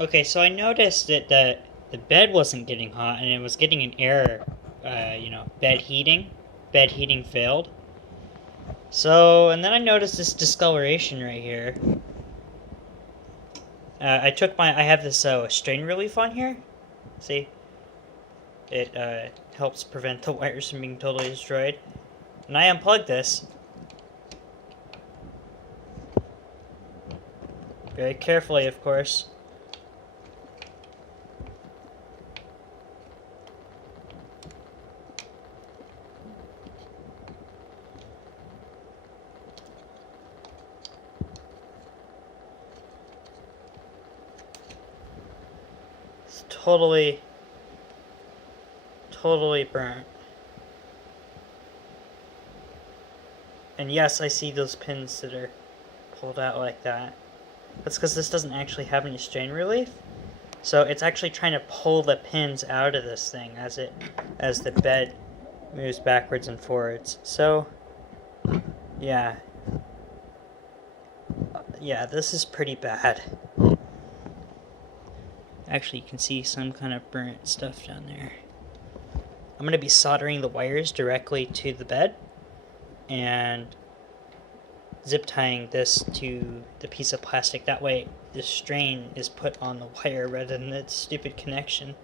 Okay, so I noticed that the bed wasn't getting hot and it was getting an error, bed heating. Bed heating failed. So, and then I noticed this discoloration right here. I have this strain relief on here. See? It helps prevent the wires from being totally destroyed. And I unplugged this. Very carefully, of course. It's totally burnt. And yes, I see those pins that are pulled out like that. That's because this doesn't actually have any strain relief. So it's actually trying to pull the pins out of this thing as the bed moves backwards and forwards. So yeah. Yeah, this is pretty bad. Actually, you can see some kind of burnt stuff down there. I'm going to be soldering the wires directly to the bed and zip tying this to the piece of plastic. That way the strain is put on the wire rather than the stupid connection.